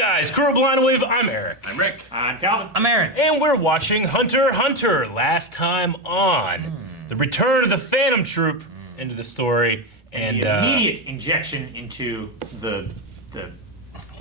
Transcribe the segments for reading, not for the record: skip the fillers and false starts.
guys, Crew Blind Wave, I'm Eric. I'm Rick. I'm Calvin. I'm Aaron. And we're watching Hunter x Hunter. Last time on, the return of the Phantom Troop into the story. And the immediate injection into the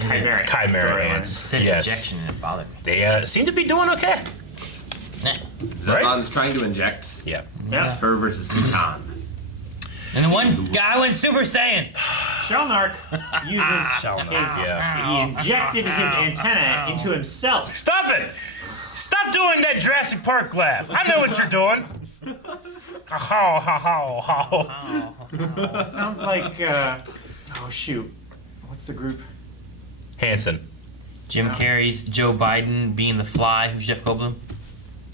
Chimerians. Said injection and it bothered me. They seem to be doing okay. Zephon's trying to inject. Yeah. Yeah. Her versus Catan. And the one guy went Super Saiyan. Shalnark uses yeah. he injected his antenna into himself. Stop it! Stop doing that Jurassic Park laugh. I know what you're doing. Ha ha ha ha. Sounds like oh shoot. What's the group? Hanson. Jim Carrey's Joe Biden being the Fly. Who's Jeff Goldblum?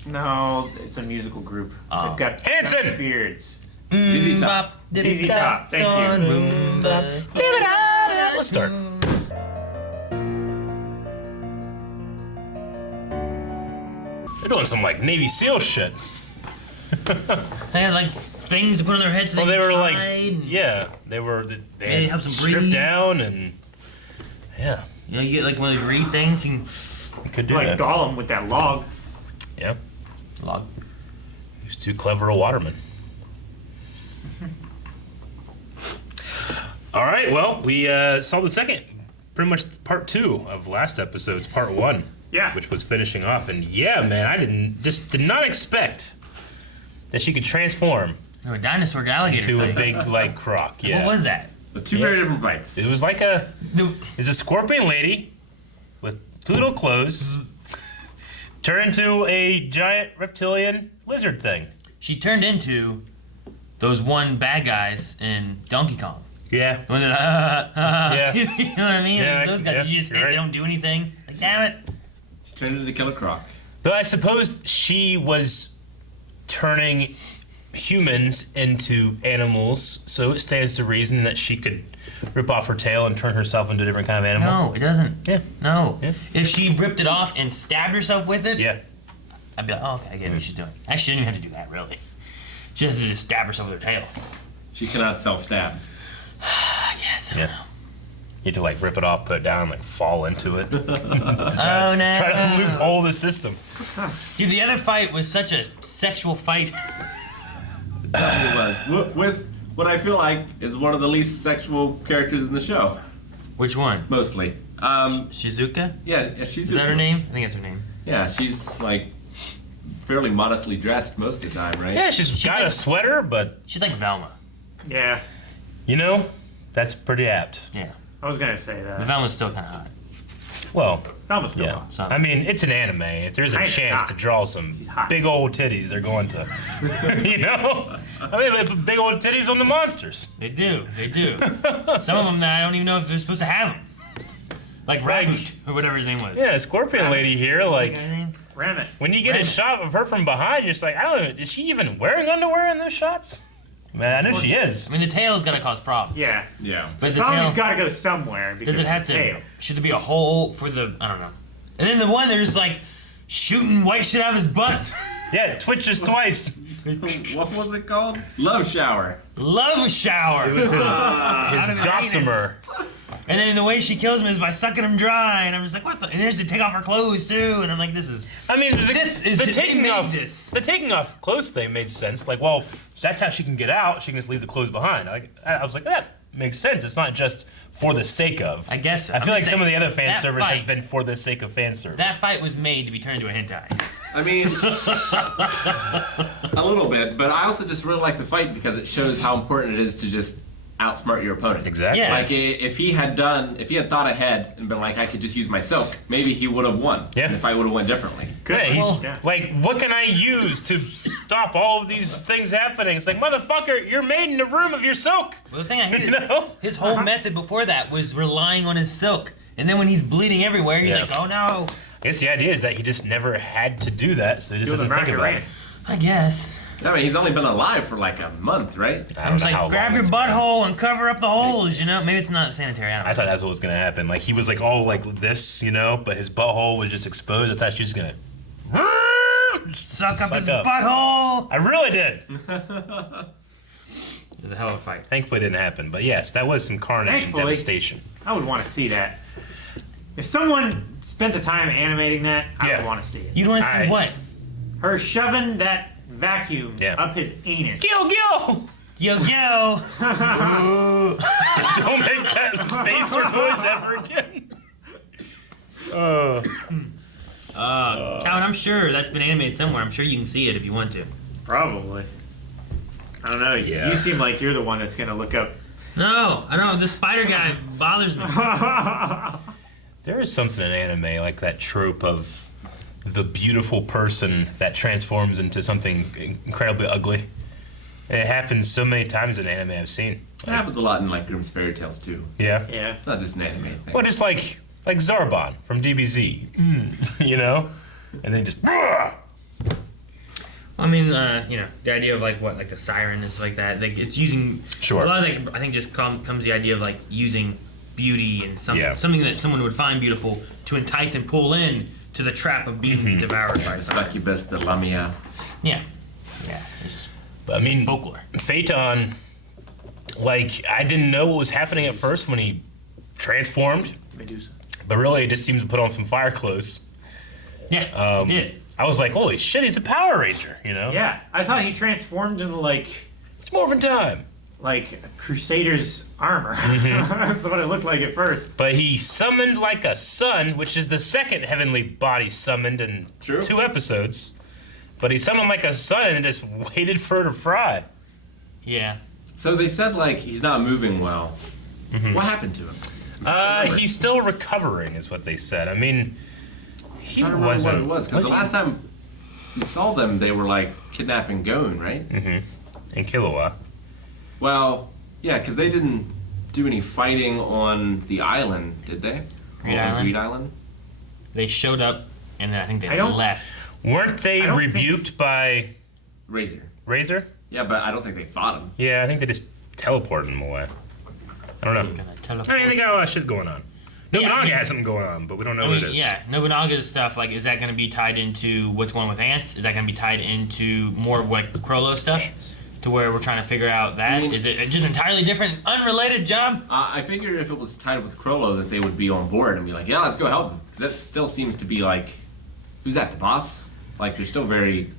No, it's a musical group. Oh. They've got Hanson! beards. ZZ Top. ZZ Top, thank you. Let's start. They're doing some like Navy SEAL shit. They had like things to put on their heads. So Well, they were like, hide. yeah, they They help them stripped breathe. down and yeah, You know, you get like one of those reed things. You you could do Like that. Gollum with that log. Yeah, can log. he was too clever a waterman. All right, well, we saw the second, pretty much part 2 of last episode's part 1. Yeah. Which was finishing off, and yeah, man, I did not expect that she could transform Or a dinosaur alligator to thing. a big like croc. Yeah. What was that? But two very different fights. It was like it's a scorpion lady with 2 little clothes turned into a giant reptilian lizard thing. She turned into those one bad guys in Donkey Kong. Yeah. The one that, Yeah. you know what I mean? Yeah, Those guys, yeah, you just you're hit, right. they don't do anything. Like, damn it. She turned into Killer Croc. Though I suppose she was turning humans into animals, so it stands to reason that she could rip off her tail and turn herself into a different kind of animal. No, it doesn't. Yeah. No. Yeah. If she ripped it off and stabbed herself with it, Yeah. I'd be like, oh, okay, I get what she's doing. Actually, she didn't even have to do that, really. Just to stab herself with her tail. She cannot self-stab. I guess, I don't Yeah. know. You had to like rip it off, put it down, and like fall into it. Oh, no. Try to loophole the system. Dude, the other fight was such a sexual fight. It was. With what I feel like is one of the least sexual characters in the show. Which one? Mostly. Shizuka? Yeah, she's... Is that her name? I think that's her name. Yeah, she's like fairly modestly dressed most of the time, right? Yeah, she's got like- a sweater, but She's like Velma. Yeah, you know, that's pretty apt. Yeah. I was gonna say But that. Velma's still kind of hot. Well, Almost still yeah. hot. So- I mean, it's an anime. If there's a Kinda chance hot. to draw some She's hot. big old titties, they're going to. You know? I mean, they put big old titties on the monsters. They do. They do. Some of them, I don't even know if they're supposed to have them. Like Raboot, or whatever his name was. Yeah, Scorpion Lady here, like, What's her name? Ram it. when you get a Right. shot of her from behind, you're just like, I don't know, is she even wearing underwear in those shots? Man, I know she is. I mean, the tail's gonna cause problems. Yeah. Yeah. But The the Tommy's tail, got to go somewhere. Because does it have of the to? tail. Should there be a hole for the? I don't know. And then the one they're just like shooting white shit out of his butt. Yeah, it twitches twice. What was it called? Love Shower. Love shower. It was his of his gossamer. And then the way she kills him is by sucking him dry, and I'm just like, what the? And then she take off her clothes too, and I'm like, this is. I mean, This is the they taking made off this. the taking off clothes thing made sense. Like, well, that's how she can get out. She can just leave the clothes behind. I was like, that makes sense. It's not just for the sake of. I guess so. I I'm feel like just some of the saying, other fan that service has fight- been for the sake of fan service. That fight was made to be turned into a hentai. I mean, a little bit, but I also just really like the fight because it shows how important it is to just outsmart your opponent. Exactly. Yeah. Like if he had thought ahead and been like, I could just use my silk, maybe he would have won. Yeah. And the fight would have went differently. Good. Yeah, he's Yeah. like, what can I use to stop all of these things happening? It's like, motherfucker, you're made in the room of your silk. Well, the thing I hate is You know? his whole method before that was relying on his silk, and then when he's bleeding everywhere, he's Yeah. like, oh no. I guess the idea is that he just never had to do that, so he just He was doesn't think American about Rain. it. I guess. I mean, he's only been alive for like a month, right? I I'm don't just know how like, grab long your it's been. butthole and cover up the holes, you know? Maybe it's not sanitary, I don't know. I thought that's what was gonna happen. Like he was like all like this, you know, but his butthole was just exposed. I thought she was gonna Suck up his up. butthole! I really did. It was a hell of a fight. Thankfully, it didn't happen. But yes, that was some carnage and Thankfully. devastation. I would want to see that. If someone spent the time animating that, I Yeah. would want to see it. You want to see Alright. what? Her shoving that vacuum Yeah. up his anus. Gil! Yo. Don't make that face or noise ever again. Calvin, I'm sure that's been animated somewhere. I'm sure you can see it if you want to. Probably. I don't know. Yeah. You seem like you're the one that's gonna look up. No, I know. The spider guy bothers me. There is something in anime like that trope of the beautiful person that transforms into something incredibly ugly. And it happens so many times in anime I've seen. It happens a lot in like Grimm's fairy tales too. Yeah. Yeah. It's not just an anime thing. Well, just like Zarbon from DBZ, you know, and then just. I mean, the idea of like the siren and stuff like that. Like it's using Sure. a lot of that. I think just comes the idea of like using beauty and something that someone would find beautiful to entice and pull in to the trap of being devoured by The something. succubus, the lamia. Yeah. It's I mean, folklore. Phaeton, like, I didn't know what was happening at first when he transformed, Medusa. but really it just seems to put on some fire clothes. Yeah, it did. I was like, holy shit, he's a Power Ranger, you know? Yeah, I thought he transformed into It's Morphin time. like a Crusader's armor. That's what it looked like at first. But he summoned like a sun, which is the second heavenly body summoned in True. 2 episodes. But he summoned like a sun and just waited for her to fry. Yeah. So they said like he's not moving well. What happened to him? I'm trying to remember. He's still recovering, is what they said. I mean, he I'm trying to remember wasn't. what it was because the last time we saw them, they were like kidnapping Gon, right? in Killua. Well, yeah, because they didn't do any fighting on the island, did they? Greed On Island? Greed Island. They showed up, and then I think they I don't- left. Weren't they I don't rebuked by Razor. Razor? Yeah, but I don't think they fought him. Yeah, I think they just teleported him away. I don't know. Gonna teleport. I mean, they got a lot of shit going on. Yeah, Nobunaga I mean- has something going on, but we don't know I what mean, it is. yeah, Nobunaga's stuff, like, is that going to be tied into what's going on with ants? Is that going to be tied into more of, like, Krollo stuff? To where we're trying to figure out that? I mean- Is it just entirely different, unrelated, John? I figured if it was tied with Krollo that they would be on board and be like, yeah, let's go help him. Because that still seems to be like, who's that, the boss? Like, they're still very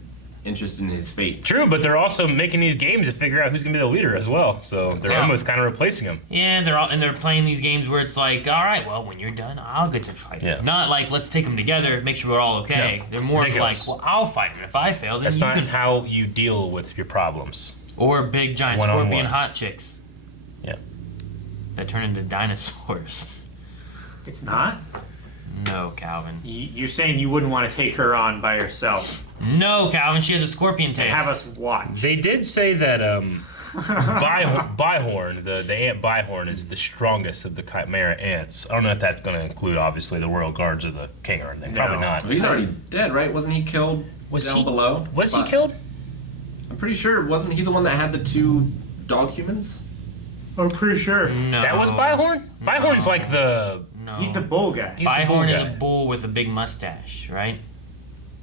interested in his fate. True, but they're also making these games to figure out who's gonna be the leader as well. So they're Yeah. almost kind of replacing him. Yeah, they're playing these games where it's like, all right, well, when you're done, I'll get to fight. Yeah. Not like, let's take them together, make sure we're all okay. No, They're more of like, ridiculous. well, I'll fight him. If I fail, then That's you not can. how you deal with your problems. Or big giant One-on-one. scorpion hot chicks Yeah. that turn into dinosaurs. It's not? No, Calvin. You're saying you wouldn't want to take her on by yourself No, Calvin. She has a scorpion tail. and have us watch. They did say that Bihorn, the ant Bihorn, is the strongest of the chimera ants. I don't know if that's going to include, obviously, the royal guards of the king or anything. Probably No. not. Well, he's already dead, right? Wasn't he killed Was down he- below? Was he But killed? I'm pretty sure. Wasn't he the one that had the 2 dog humans? I'm pretty sure. No. That was Bihorn? Bihorn's like the... No. He's the bull guy. He's the bull Bihorn is guy. a bull with a big mustache, right?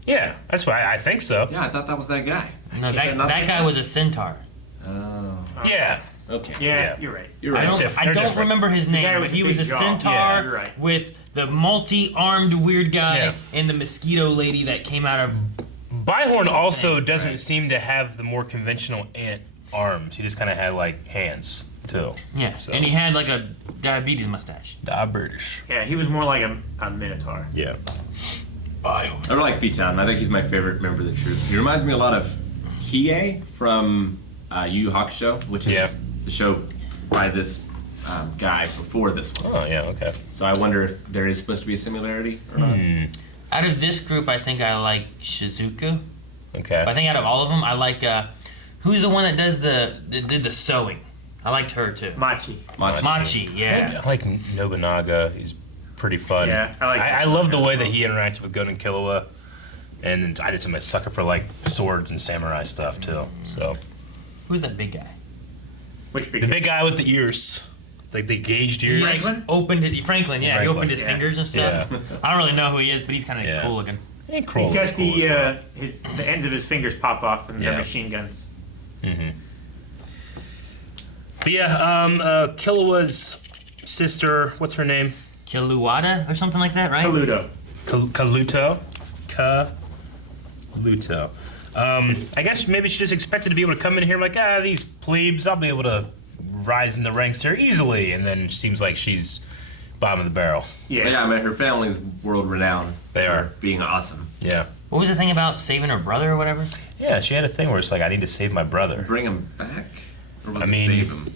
Yeah, that's why I think so. Yeah, I thought that was that guy. No, Is that not guy was a centaur. Oh. Yeah. Okay. Yeah, Yeah. you're right. You're I right. don't, diff- I they're don't different. remember his guy name, with but he the was a big jaw. centaur Yeah, you're right. with the multi-armed weird guy Yeah. and the mosquito lady that came out of. Bihorn also Right. doesn't seem to have the more conventional ant arms. He just kind of had like hands too. Yeah, So- and he had like a diabetes mustache. British. Yeah, he was more like a minotaur. Yeah. I don't like Phaeton. I think he's my favorite member of the troop. He reminds me a lot of Hiei from Yu Yu Hakusho, which is Yeah. the show by this guy before this one. Oh yeah. Okay. So I wonder if there is supposed to be a similarity or not. Out of this group, I think I like Shizuku. Okay. I think out of all of them, I like who's the one that did the sewing. I liked her too. Machi. Machi, yeah. I like Nobunaga. He's pretty fun. Yeah, I like I love the way that he interacts with Gon and Killua, and I just am a sucker for like swords and samurai stuff too. So Who's that big guy? Which the big guy with the ears, like the gauged ears. Franklin? Opened it, Franklin, yeah. He Franklin, opened his yeah. fingers and stuff. Yeah. I don't really know who he is, but he's kind of Yeah. cool looking. And He's Kroll got is cool as well. the ends of his fingers pop off from their Yeah. machine guns. But yeah, Killua's sister, what's her name? Kiluwada or something like that, right? Kaluto. Kaluto. Kaluto. I guess maybe she just expected to be able to come in here like, these plebes, I'll be able to rise in the ranks here easily. And then it seems like she's bottom of the barrel. Yeah. But yeah, I mean, her family's world renowned. They for are. being awesome. Yeah. What was the thing about saving her brother or whatever? Yeah, she had a thing where it's like, I need to save my brother. Bring him back? Or was I it mean- save him?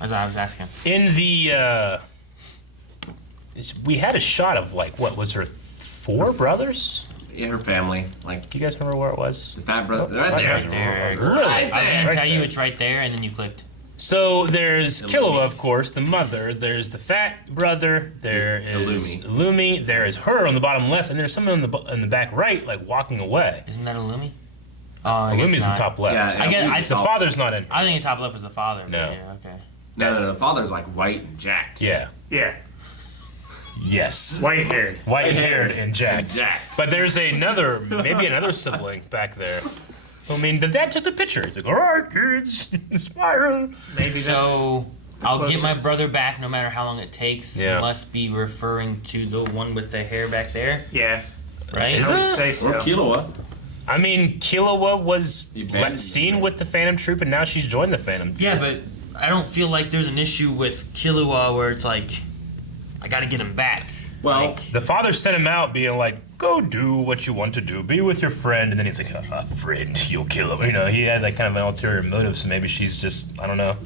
That's what I was asking. In the, we had a shot of like, what was her 4 brothers? Yeah, her family. Like, Do you guys remember where it was? the fat brother. Oh, Right there. Right there. Really? Right I was gonna Right tell you there. it's right there, and then you clicked. So there's Illumi. Killua, of course, the mother. There's the fat brother. There is Illumi. There is her on the bottom left, and there's someone in the back right, like walking away. Isn't that Illumi? Oh, I guess Illumi's in not. the top left. Yeah, I guess- The father's not in. I think the top left was the father. but No. Yeah, okay. No, the father's like white and jacked. Yeah. Yeah. Yes. White haired. White-haired and jacked. Jacked. But there's maybe another sibling back there. I mean, the dad took the picture. He's like, all right, kids, smile. Maybe So I'll get my closest. brother back no matter how long it takes. Yeah. Must be referring to the one with the hair back there, Yeah. right? Is I would it? say Or so. Killua. I mean, Killua was He abandoned seen him. with the Phantom Troop, and now she's joined the Phantom Troop. Yeah, but I don't feel like there's an issue with Killua where it's like, I gotta get him back. Well, Like, The father sent him out being like, go do what you want to do. Be with your friend. And then he's like, friend, you'll kill him. You know, he had that kind of an ulterior motive. So maybe she's just, I don't know,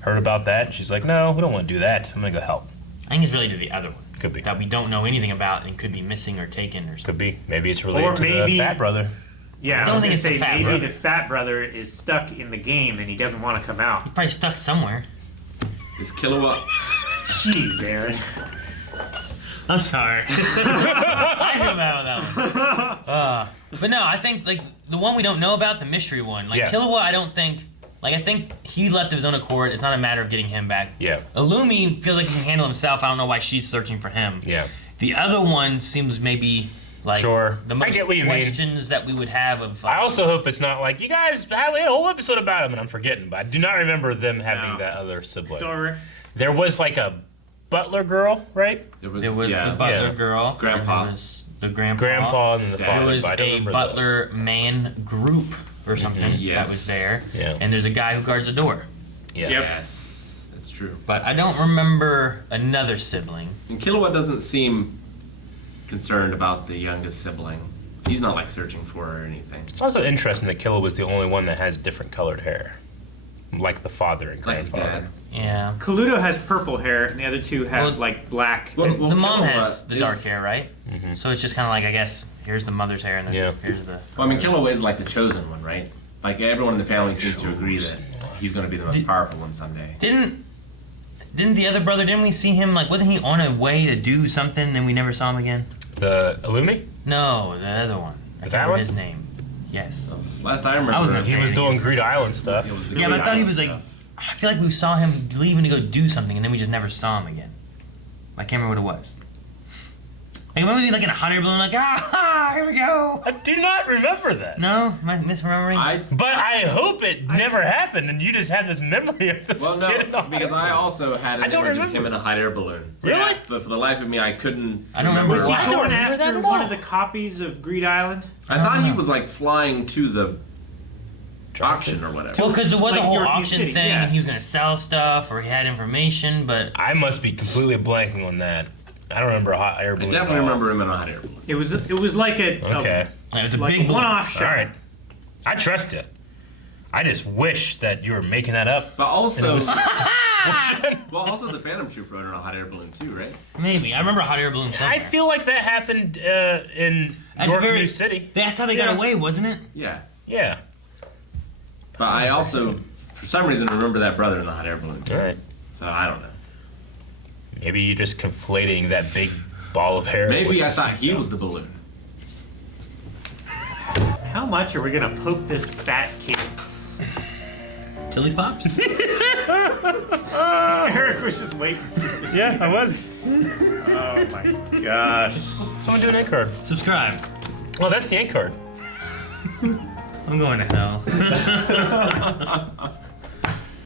heard about that. She's like, no, we don't want to do that. I'm going to go help. I think it's related to the other one Could be. that we don't know anything about and could be missing or taken or something. Could be. Maybe it's related Or to maybe- the fat brother. Yeah, I don't I was think gonna it's the say fat maybe brother. the fat brother is stuck in the game and he doesn't want to come out. Probably stuck somewhere. is Killua. Jeez, Aaron. I'm sorry. I feel bad with that one. But no, I think like the one we don't know about, the mystery one, like Yeah. Killua, I don't think. Like I think he left of his own accord. It's not a matter of getting him back. Yeah. Illumi feels like he can handle himself. I don't know why she's searching for him. Yeah. The other one seems maybe like Sure. the I most get what you mean. questions that we would have of. Like, I also hope it's not like, you guys had a whole episode about him and I'm forgetting. But I do not remember them having No. that other sibling. Or There was like a butler girl, right? there was yeah. the butler Yeah. girl. Grandpa. There was the grandpa. Grandpa and then the There father. There was but I don't a remember butler man group or something Yes. that was there. Yeah. And there's a guy who guards the door. Yeah. Yep. Yes, that's true. But I don't remember another sibling. And Killua doesn't seem concerned about the youngest sibling. He's not like searching for her or anything. It's also interesting that Killua was the only one that has different colored hair. Like the father and Like his grandfather. dad. Yeah. Kaluto has purple hair and the other two have Well- like black. Well, the mom Killua has the dark is- hair, right? So it's just kind of like, I guess, here's the mother's hair and then Yeah. here's the. Well, I mean, Killua is like the chosen one, right? Like everyone in the family seems to agree that he's going to be the most powerful one someday. Didn't the other brother, didn't we see him, like, wasn't he on a way to do something and we never saw him again? The Illumi? No, the other one. I That can't remember one? his name. Yes. Last I remember, I was gonna He say- was doing Greed Island stuff. it was the Yeah, but I Great thought he Island was like, stuff. I feel like we saw him leaving to go do something and then we just never saw him again. I can't remember what it was. Like, remember like in a hot air balloon, like, here we go. I do not remember that. No? Am I misremembering? But I hope it never happened and you just had this memory of this Well, kid. no, because I also had I an don't image of remember. him in a hot air balloon. Really? But for the life of me, I couldn't. I don't remember Was he why. I don't going remember that after at one all. of the copies of Greed Island? I thought he was like flying to the auction or whatever. Well, because there was Like a whole York New auction City, thing yeah. and he was going to sell stuff or he had information, but I must be completely blanking on that. I don't remember a hot air I balloon. definitely at all. remember him in a hot air balloon. It was like a Okay. it was a like big a balloon. one-off shot. All right. I trust you. I just wish that you were making that up. But also, I well, also the Phantom Troop rode in a hot air balloon too, right? Maybe. I remember a hot air balloon somewhere. feel like that happened in At York the very- New City. That's how they got away, wasn't it? Yeah. Yeah. But I also, for some reason, remember that brother in the hot air balloon. All right. So I don't know. Maybe you're just conflating that big ball of hair. Maybe with- I thought he was the balloon. How much are we gonna poke this fat kid? Till he pops. Eric was just waiting. Yeah, I was. Oh my gosh. Someone do an ink card. Subscribe. Well, that's the ink card. I'm going to hell.